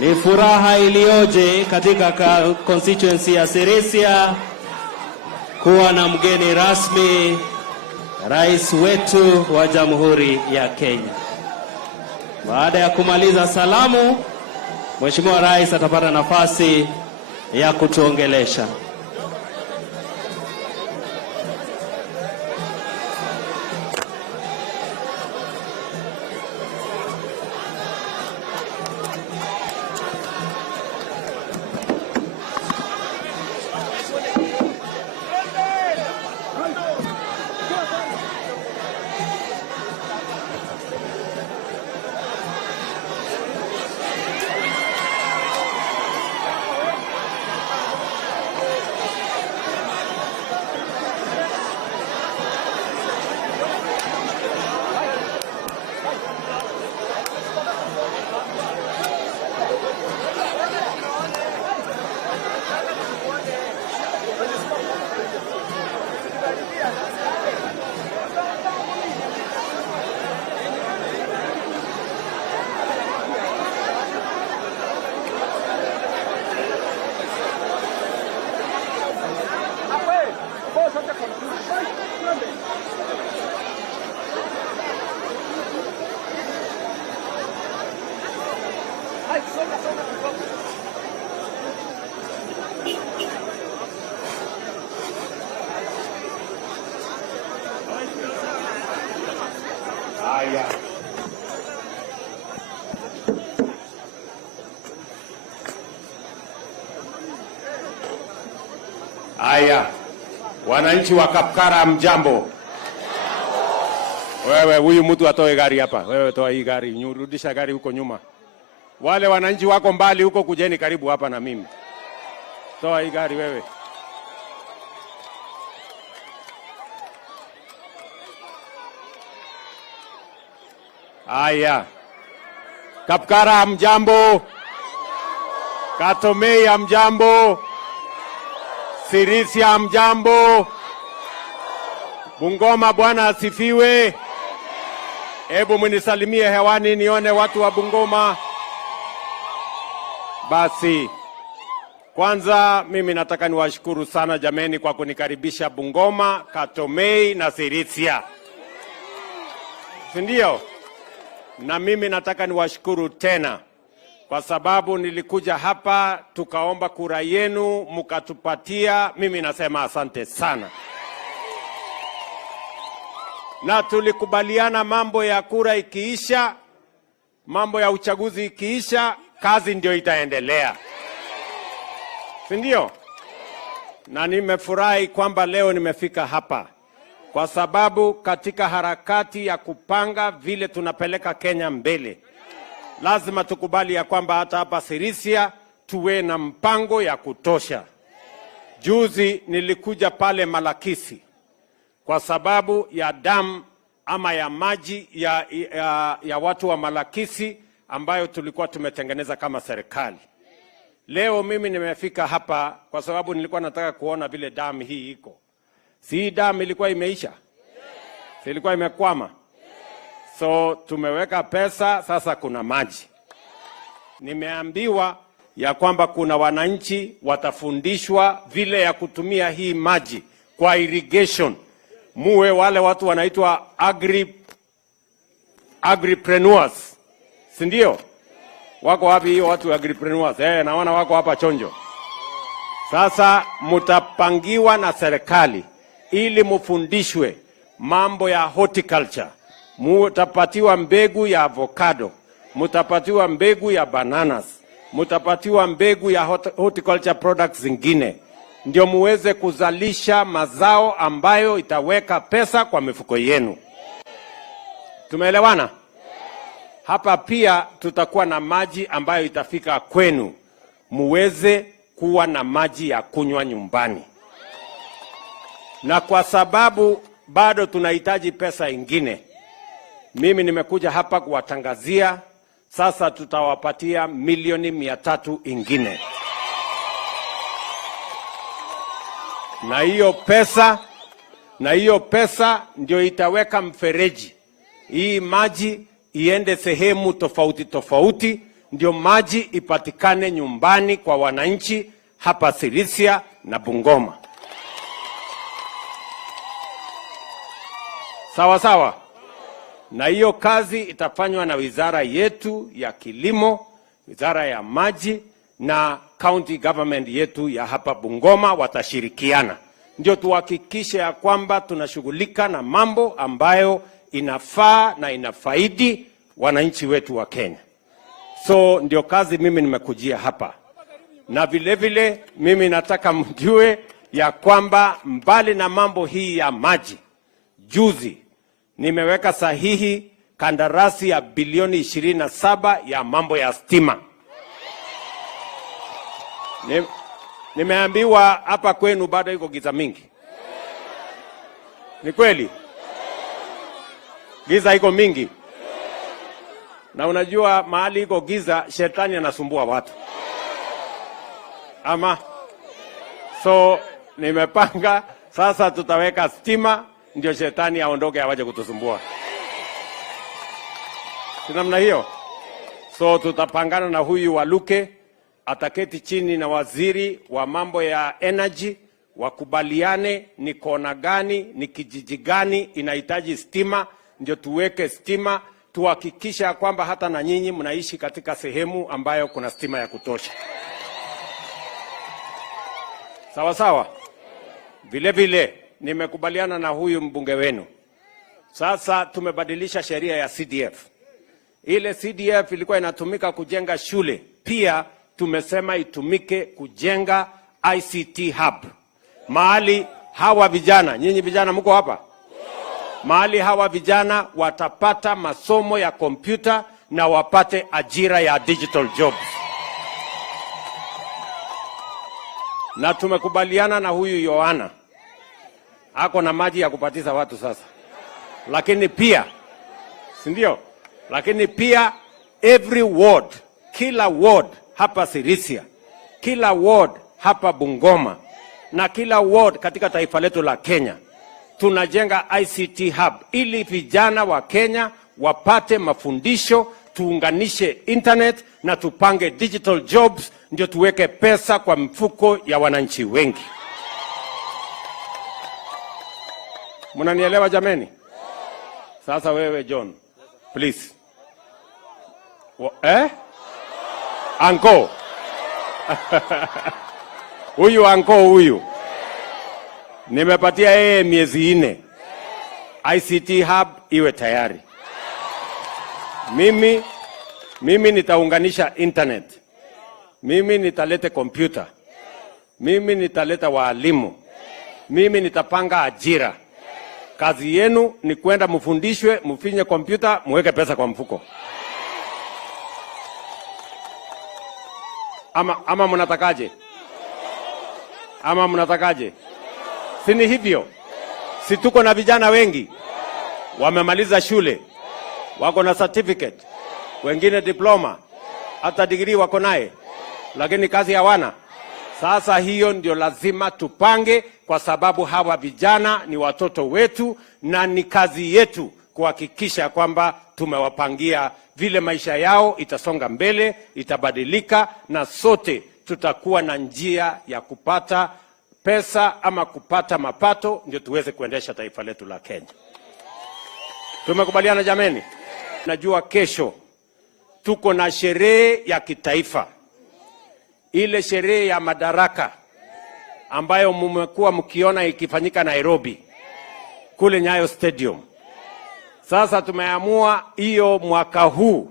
Ni furaha iliyoje katika constituency ya Sirisia kuwa na mgeni rasmi, rais wetu wa Jamhuri ya Kenya. Baada ya kumaliza salamu, Mheshimiwa Rais atapata nafasi ya kutuongelesha. Aya, wananchi wa Kapkara mjambo. Wewe huyu mtu atoe gari hapa. Wewe toa hii gari, nyurudisha gari huko nyuma. Wale wananchi wako mbali huko, kujeni karibu hapa na mimi. Toa hii gari wewe. Aya. Kapkara mjambo. Katomei mjambo. Sirisia mjambo. Bungoma Bwana asifiwe. Hebu mnisalimie hewani nione watu wa Bungoma. Basi kwanza mimi nataka niwashukuru sana jameni kwa kunikaribisha Bungoma, Katomei na Sirisia. Sindio? Na mimi nataka niwashukuru tena kwa sababu nilikuja hapa tukaomba kura yenu mkatupatia. Mimi nasema asante sana. Na tulikubaliana mambo ya kura ikiisha, mambo ya uchaguzi ikiisha, kazi ndio itaendelea. Sindio? Na nimefurahi kwamba leo nimefika hapa kwa sababu katika harakati ya kupanga vile tunapeleka Kenya mbele, lazima tukubali ya kwamba hata hapa Sirisia tuwe na mpango ya kutosha. Juzi nilikuja pale Malakisi kwa sababu ya damu ama ya maji ya watu wa Malakisi ambayo tulikuwa tumetengeneza kama serikali. Leo mimi nimefika hapa kwa sababu nilikuwa nataka kuona vile damu hii iko. Si damu ilikuwa imeisha? Si ilikuwa imekwama? So tumeweka pesa, sasa kuna maji. Nimeambiwa ya kwamba kuna wananchi watafundishwa vile ya kutumia hii maji kwa irrigation. Muwe wale watu wanaitwa agripreneurs. Sindio? Wako wapi hiyo watu agripreneurs? Naona wako hapa chonjo. Sasa mutapangiwa na serikali ili mufundishwe mambo ya horticulture. Mutapatiwa mbegu ya avocado, mutapatiwa mbegu ya bananas, mutapatiwa mbegu ya horticulture products zingine. Ndio muweze kuzalisha mazao ambayo itaweka pesa kwa mifuko yenu. Tumeelewana? Hapa pia tutakuwa na maji ambayo itafika kwenu. Muweze kuwa na maji ya kunywa nyumbani. Na kwa sababu bado tunahitaji pesa ingine, mimi nimekuja hapa kuwatangazia, sasa tutawapatia milioni 300 ingine. Na hiyo pesa ndio itaweka mfereji. Hii maji iende sehemu tofauti tofauti ndio maji ipatikane nyumbani kwa wananchi hapa Sirisia na Bungoma. Sawa sawa. Na hiyo kazi itafanywa na wizara yetu ya kilimo, wizara ya maji na county government yetu ya hapa Bungoma watashirikiana. Ndio tuhakikishe ya kwamba tunashughulika na mambo ambayo inafaa na inafaidi wananchi wetu wa Kenya. So ndio kazi mimi nimekujia hapa. Na vile vile mimi nataka mjue ya kwamba mbali na mambo hii ya maji, juzi nimeweka sahihi kandarasi ya bilioni 27 ya mambo ya stima. Nimeambiwa hapa kwenu bado iko giza mingi. Ni kweli? Giza iko mingi. Na unajua mahali iko giza shetani anasumbua watu. Ama so nimepanga sasa tutaweka stima ndio shetani aondoke awaje kutusumbua. Si namna hiyo? So tutapangana na huyu Waluke, ataketi chini na waziri wa mambo ya energy, wakubaliane ni kona gani, ni kijiji gani inahitaji stima, ndio tuweke stima, tuhakikisha kwamba hata na nyinyi mnaishi katika sehemu ambayo kuna stima ya kutosha. Sawa sawa. Vile vile nimekubaliana na huyu mbunge wenu. Sasa tumebadilisha sheria ya CDF. Ile CDF ilikuwa inatumika kujenga shule, pia tumesema itumike kujenga ICT hub. Mahali hawa vijana, nyinyi vijana mko hapa? Mahali hawa vijana watapata masomo ya kompyuta na wapate ajira ya digital jobs. Na tumekubaliana na huyu Yohana. Ako na maji ya kupatiza watu sasa. Lakini pia, si ndio? Lakini pia every ward, kila ward hapa Sirisia, kila ward hapa Bungoma na kila ward katika taifa letu la Kenya, tunajenga ICT hub ili vijana wa Kenya wapate mafundisho, tuunganishe internet na tupange digital jobs, ndio tuweke pesa kwa mfuko ya wananchi wengi. Mnanielewa jameni? Sasa wewe John, please. Anko. Huyu anko huyu. Nimepatia yeye miezi 4. ICT hub iwe tayari. Mimi nitaunganisha internet. Mimi nitalete kompyuta. Mimi nitaleta walimu. Mimi nitapanga ajira. Kazi yenu ni kwenda mfundishwe, mfinye kompyuta, muweke pesa kwa mfuko. Ama mnatakaje? Ama mnatakaje? Si ni hivyo? Si tuko na vijana wengi wamemaliza shule, wako na certificate, wengine diploma, hata degree wako naye, lakini kazi hawana. Sasa hiyo ndio lazima tupange, kwa sababu hawa vijana ni watoto wetu na ni kazi yetu kuhakikisha kwamba tumewapangia vile maisha yao itasonga mbele, itabadilika, na sote tutakuwa na njia ya kupata pesa ama kupata mapato ndio tuweze kuendesha taifa letu la Kenya. Tumekubaliana jameni? Najua kesho tuko na sherehe ya kitaifa. Ile sherehe ya madaraka ambayo mmekuwa mkiona ikifanyika Nairobi kule Nyayo Stadium. Sasa tumeamua hiyo mwaka huu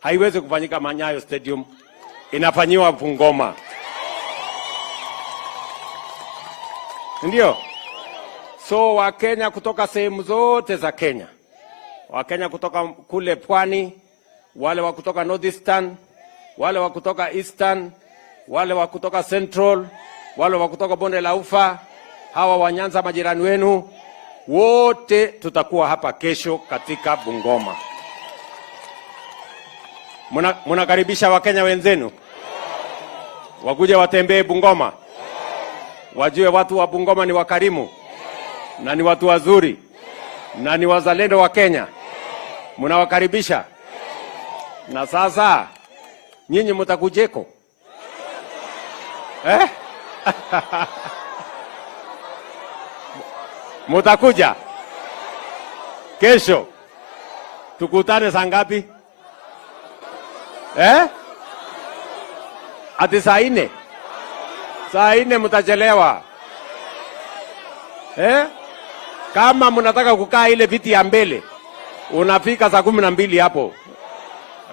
haiwezi kufanyika Nyayo Stadium, inafanyiwa Bungoma. Ndio? So Wakenya kutoka sehemu zote za Kenya, Wakenya kutoka kule Pwani, wale wa kutoka Northeastern, wale wa kutoka Eastern, wale wa kutoka Central, wale wa kutoka Bonde la Ufa, hawa wa Nyanza majirani wenu, wote tutakuwa hapa kesho katika Bungoma. Mnakaribisha Wakenya wenzenu wakuje watembee Bungoma, wajue watu wa Bungoma ni wakarimu na ni watu wazuri na ni wazalendo wa Kenya. Mnawakaribisha. Na sasa Nyinyi mtakujeko? Eh? Mutakuja? Kesho. Tukutane saa ngapi? Ati saa 4? Saa 4 mtachelewa. Kama mnataka kukaa ile viti ya mbele, unafika saa 12 hapo.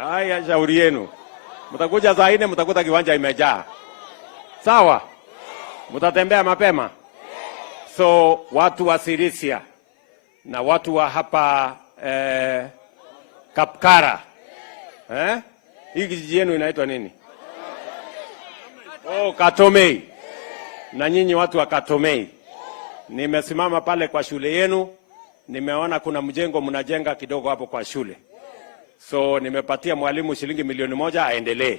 Haya, shauri yenu. Mtakuja saa 4, mtakuta kiwanja imejaa. Sawa? Mtatembea mapema. So watu wa Sirisia na watu wa hapa Kapkara. Hii kijiji yenu inaitwa nini? Katomei. Na nyinyi watu wa Katomei. Nimesimama pale kwa shule yenu, nimeona kuna mjengo mnajenga kidogo hapo kwa shule. So nimepatia mwalimu shilingi 1,000,000 aendelee.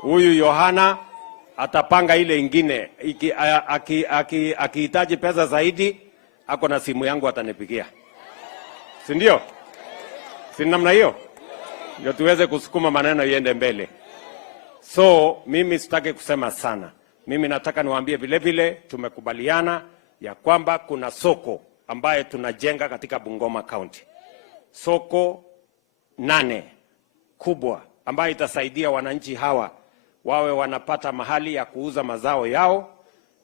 Huyu Yohana atapanga ile ingine. Akihitaji pesa zaidi, ako na simu yangu atanipigia. Si ndio? Si namna hiyo? Ndio tuweze kusukuma maneno iende mbele. So mimi sitaki kusema sana. Mimi nataka niwaambie vile vile tumekubaliana ya kwamba kuna soko ambaye tunajenga katika Bungoma County. Soko 8 kubwa ambayo itasaidia wananchi hawa wawe wanapata mahali ya kuuza mazao yao,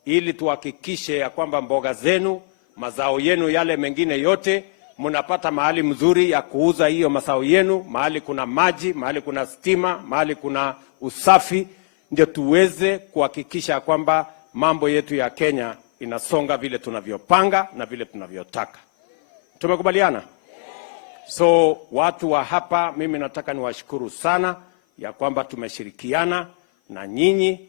ili tuhakikishe ya kwamba mboga zenu, mazao yenu yale mengine yote mnapata mahali mzuri ya kuuza hiyo mazao yenu, mahali kuna maji, mahali kuna stima, mahali kuna usafi, ndio tuweze kuhakikisha kwamba mambo yetu ya Kenya inasonga vile tunavyopanga na vile tunavyotaka. Tumekubaliana? So watu wa hapa, mimi nataka niwashukuru sana ya kwamba tumeshirikiana na nyinyi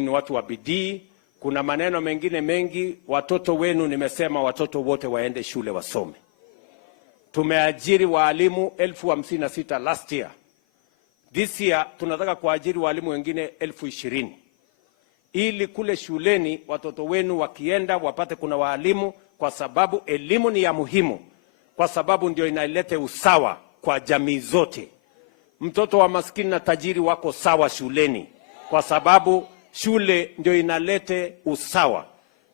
ni watu wa bidii. Kuna maneno mengine mengi, watoto wenu nimesema watoto wote waende shule wasome. Tumeajiri walimu 56,000 last year. This year tunataka kuajiri walimu wengine 20,000. Ili kule shuleni watoto wenu wakienda wapate kuna walimu, kwa sababu elimu ni ya muhimu, kwa sababu ndio inaleta usawa kwa jamii zote. Mtoto wa maskini na tajiri wako sawa shuleni, kwa sababu shule ndio inalete usawa.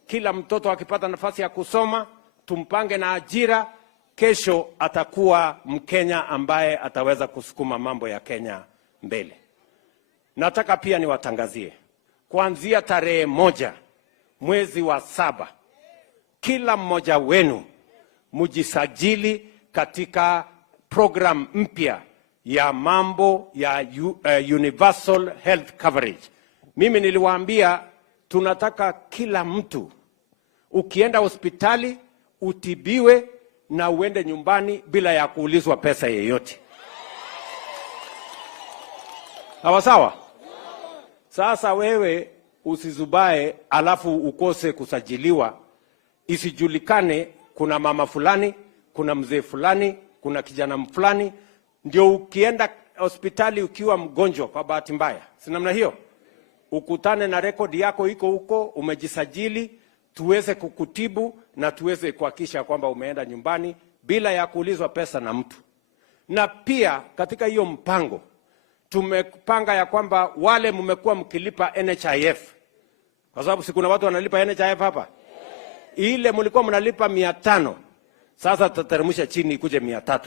Kila mtoto akipata nafasi ya kusoma, tumpange na ajira, kesho atakuwa Mkenya ambaye ataweza kusukuma mambo ya Kenya mbele. Nataka pia niwatangazie, kuanzia tarehe 1 mwezi wa 7, kila mmoja wenu mujisajili katika program mpya ya mambo ya universal health coverage. Mimi niliwaambia tunataka kila mtu ukienda hospitali utibiwe na uende nyumbani bila ya kuulizwa pesa yeyote. Sawa sawa? Sasa wewe usizubae alafu ukose kusajiliwa, isijulikane kuna mama fulani, kuna mzee fulani, kuna kijana fulani, ndio ukienda hospitali ukiwa mgonjwa kwa bahati mbaya, si namna hiyo, ukutane na rekodi yako iko huko, umejisajili, tuweze kukutibu na tuweze kuhakikisha kwamba umeenda nyumbani bila ya kuulizwa pesa na mtu. Na pia katika hiyo mpango tumepanga ya kwamba wale mmekuwa mkilipa NHIF, kwa sababu si kuna watu wanalipa NHIF hapa, ile mlikuwa mnalipa 500, sasa tutateremsha chini ikuje 300.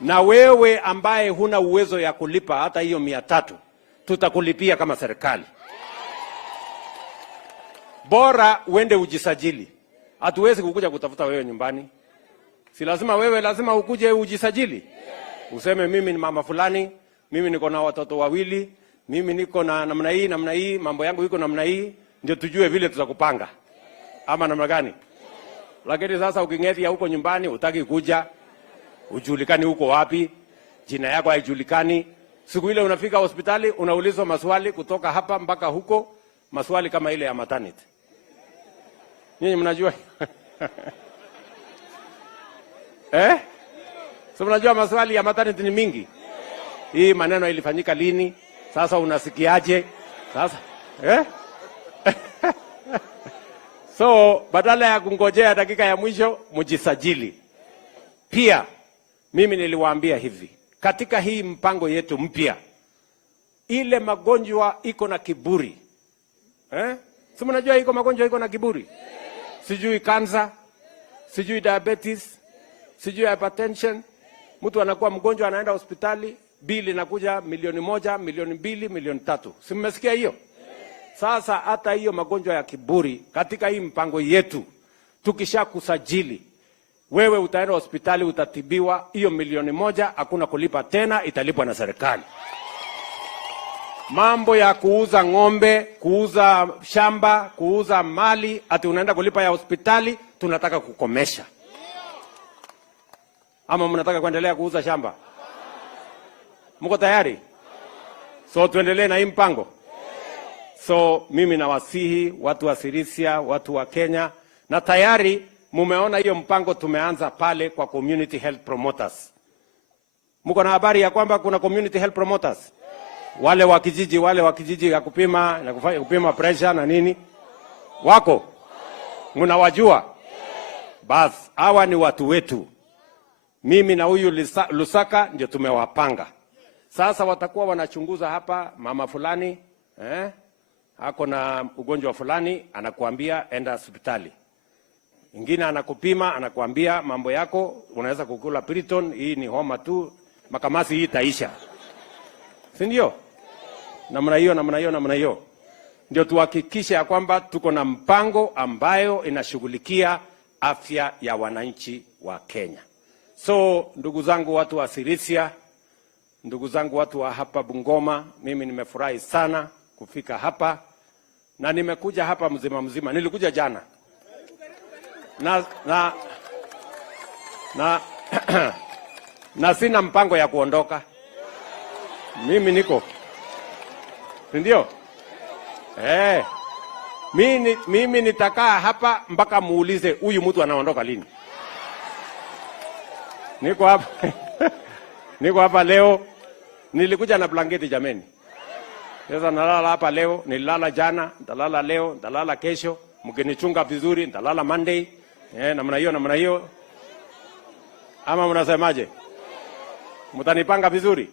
Na wewe ambaye huna uwezo ya kulipa hata hiyo 300, tutakulipia kama serikali. Bora uende ujisajili. Hatuwezi kukuja kutafuta wewe nyumbani. Si lazima wewe, lazima ukuje ujisajili. Useme mimi ni mama fulani, mimi niko na watoto 2, mimi niko na namna hii, mambo yangu iko namna hii, ndio tujue vile tutakupanga. Ama namna gani? Lakini sasa ukingetia huko nyumbani, utaki kuja, ujulikani huko wapi, jina yako haijulikani. Siku ile unafika hospitali unaulizwa maswali kutoka hapa mpaka huko, maswali kama ile ya maternity. Nyinyi mnajua? So mnajua maswali ya maternity ni mingi. Hii maneno ilifanyika lini? Sasa unasikiaje? Sasa So badala ya kungojea dakika ya mwisho, mujisajili. Pia mimi niliwaambia hivi, katika hii mpango yetu mpya, ile magonjwa iko na kiburi. Si mnajua iko magonjwa iko na kiburi? Sijui kansa, sijui diabetes, sijui hypertension. Mtu anakuwa mgonjwa anaenda hospitali, bili inakuja milioni 1, milioni 2, milioni 3. Si mmesikia hiyo? Sasa hata hiyo magonjwa ya kiburi katika hii mpango yetu, tukisha kusajili, wewe utaenda hospitali utatibiwa, hiyo milioni 1 hakuna kulipa tena, italipwa na serikali. Mambo ya kuuza ng'ombe, kuuza shamba, kuuza mali, ati unaenda kulipa ya hospitali, tunataka kukomesha. Ama mnataka kuendelea kuuza shamba? Mko tayari? So tuendelee na hii mpango. So mimi nawasihi watu wa Sirisia, watu wa Kenya, na tayari mumeona hiyo mpango tumeanza pale kwa community health promoters. Mko na habari ya kwamba kuna community health promoters? Wale wa kijiji ya kupima na kupima pressure na nini? Wako? Mnawajua? Bas, hawa ni watu wetu. Mimi na huyu Lusaka ndio tumewapanga. Sasa watakuwa wanachunguza hapa, mama fulani ako na ugonjwa fulani, anakuambia enda hospitali. Ingine anakupima, anakuambia mambo yako, unaweza kukula Piriton, hii ni homa tu, makamasi hii itaisha. Si ndio? Namna hiyo. Ndio tuhakikishe ya kwamba tuko na mpango ambayo inashughulikia afya ya wananchi wa Kenya. So ndugu zangu watu wa Sirisia, ndugu zangu watu wa hapa Bungoma, mimi nimefurahi sana kufika hapa, na nimekuja hapa mzima. Nilikuja jana. Na sina mpango ya kuondoka. Mimi niko. Ndio? Mimi nitakaa hapa mpaka muulize huyu mtu anaondoka lini. Niko hapa. Niko hapa leo. Nilikuja na blanketi jameni. Sasa nalala hapa leo, nilala jana, nitalala leo, nitalala kesho, mkinichunga vizuri, nitalala Monday. Namna hiyo. Ama mnasemaje? Mtanipanga vizuri?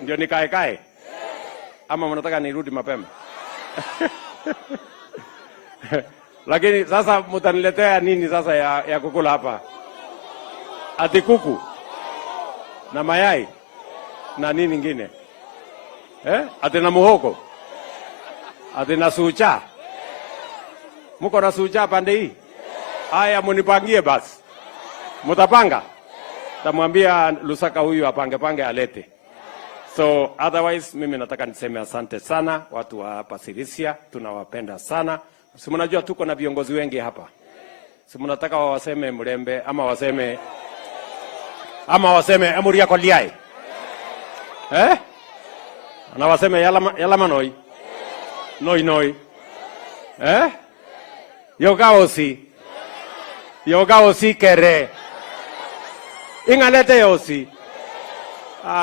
Ndio nikae? Ama mnataka nirudi mapema? Lakini sasa mtaniletea nini sasa ya kukula hapa? Ati kuku na mayai na nini nyingine? Ati na muhogo? Ati na sucha? Mko na sucha pande hii? Haya, munipangie basi. Mutapanga? Tamwambia Lusaka huyu apange alete. So otherwise mimi nataka niseme asante sana watu wa hapa Sirisia, tunawapenda sana. Si mnajua tuko na viongozi wengi hapa. Si mnataka waseme Mrembe ama waseme Emuria Koliai? Na waseme Yalama Noi? Noi. Yogaosi kere. Ingalete yosi.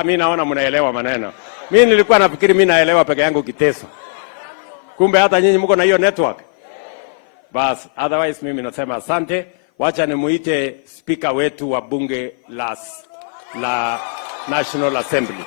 Mimi naona mnaelewa maneno. Mimi nilikuwa nafikiri mimi naelewa peke yangu Kiteso. Kumbe hata nyinyi mko na hiyo network. Bas, otherwise mimi nasema asante. Wacha nimuite speaker wetu wa bunge la National Assembly.